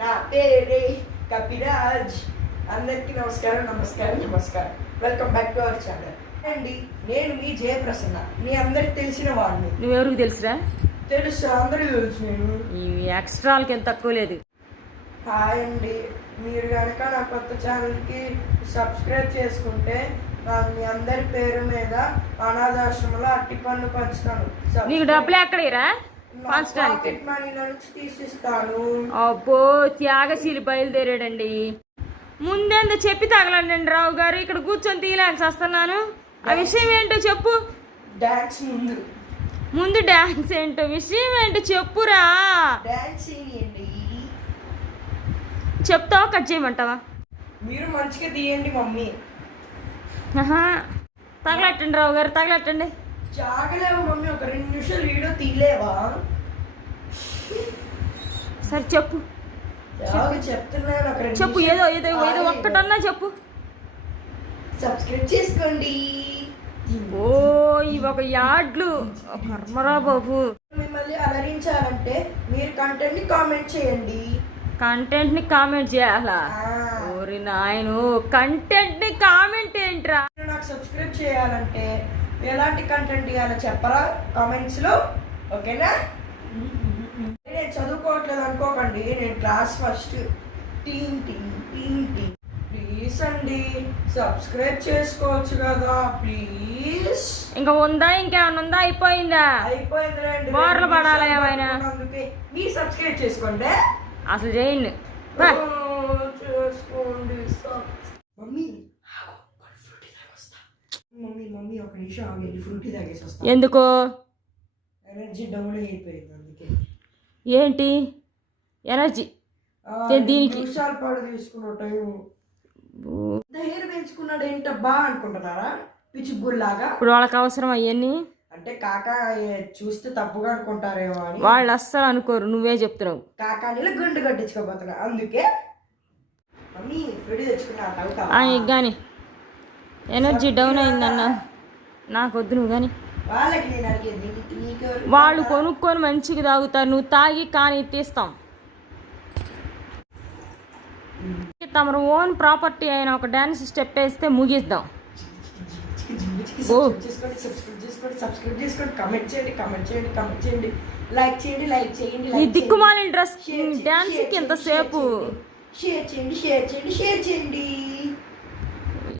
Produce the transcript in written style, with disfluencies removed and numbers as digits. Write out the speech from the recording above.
నా పేరే కపిరాజ్. అందరికీ నమస్కారం. Welcome back to our channel అండి. నేను మీ జయప్రసన్న, మీ అందరికి తెలిసిన వాడిని. నువ్వెవరికి తెలుసురా? తెలుసు, అందరికీ తెలుసు. నేను ఈ ఎక్స్ట్రాలకి ఎంత తక్కువ లేదు. హాయ్ అండి, మీరు కనుక నా కొత్త ఛానల్కి సబ్స్క్రైబ్ చేసుకుంటే మీ అందరి పేరు మీద అనాథాశ్రమంలో అట్టి పన్ను పంచుతాను. నీకు డబ్బులు ఎక్కడేరా పంచడానికి? మనీ నుంచి తీసిస్తాను. అబ్బో, త్యాగశీలి బయలుదేరాడండి. ముందెంత చెప్పి తగలండి రావు గారు, ఇక్కడ కూర్చొని తీయలేక వస్తున్నాను. ఆ విషయం ఏంటో చెప్పు. డాన్స్ ముందు డాన్స్ ఏంటో, విషయం ఏంటో చెప్పురా. డాన్స్ ఏంటి చెప్తావా కట్ చేయమంటావా? మీరు మంచిగా తీయండి మమ్మీ. తగలట్టండి రావు గారు, తగలట్టండి. జాగలేవు మమ్మీ, ఒక 2 నిమిషాలు వీడియో తీయలేవా? సరే చెప్పు. చెప్తున్నాను, చెప్పు. ఏదో ఏదో ఏదో ఒక్కటన్నా చెప్పు. సబ్స్క్రైబ్ చేసుకోండి. ఓ, ఇవి ఒక యాడ్లు కర్మరా బాబు. మిమ్మల్ని అలరించాలంటే మీరు కంటెంట్ ని కామెంట్ చేయండి. కంటెంట్ ని కామెంట్ చేయాలా? ఓరి నాయను, కంటెంట్ ని కామెంట్ ఏంట్రా? నాకు సబ్స్క్రైబ్ చేయాలంటే ఎలాంటి కంటెంట్ ఇవ్వాలో చెప్పరా కామెంట్స్ లో, ఓకేనా? నేను చదువుకోవట్లేదు అనుకోకండి, నేను క్లాస్ ఫస్ట్. ప్లీజ్ అండి, సబ్స్క్రైబ్ చేసుకోవచ్చు కదా ప్లీజ్. ఇంకా ఉందా? ఇంకేమైనా ఉందా? అయిపోయిందా? అయిపోయింది. బోర్లు పడాలా ఏమైనా? అందుకే మీరు సబ్స్క్రైబ్ చేసుకోండి. అసలు చేయండి. మమ్మీ ఒక నిమిషం ఆగండి, ఫ్రూటీ తాగేసి వస్తా. ఎందుకో? ఎనర్జీ డౌన్ అయిపోయింది అందుకే. ఏంటి ఎనర్జీ? దీనికి పాడు తీసుకున్న టైం హెయిర్ పెంచుకున్నాడు ఏంటబ్బా అనుకుంటున్నారా? పిచ్చుగుల్లాగా. ఇప్పుడు వాళ్ళకి అవసరం అవన్నీ అంటే కాకా చూస్తే తప్పుగా అనుకుంటారేమో అని. వాళ్ళు అస్సలు అనుకోరు, నువ్వే చెప్తున్నావు. కాకానీలో గుండు కట్టించుకోబోతున్నా అందుకే. మమ్మీ ఫ్రూటీ తెచ్చుకున్నా కానీ ఎనర్జీ డౌన్ అయిందన్న. నాకు వద్దు, నువ్వు కానీ. వాళ్ళకి నేను అడిగేది, వాళ్ళు కొనుక్కొని మంచిగా తాగుతారు, నువ్వు తాగి కానీ తీస్తాం. తమరు ఓన్ ప్రాపర్టీ అయిన ఒక డాన్స్ స్టెప్ వేస్తే ముగిద్దాం. సబ్స్క్రైబ్ చేసుకోండి, కామెంట్ చేయండి, లైక్ చేయండి. ఈ దిక్కుమాలిన డ్రెస్ డాన్స్ కి ఎంతసేపు? షేర్ చేయండి.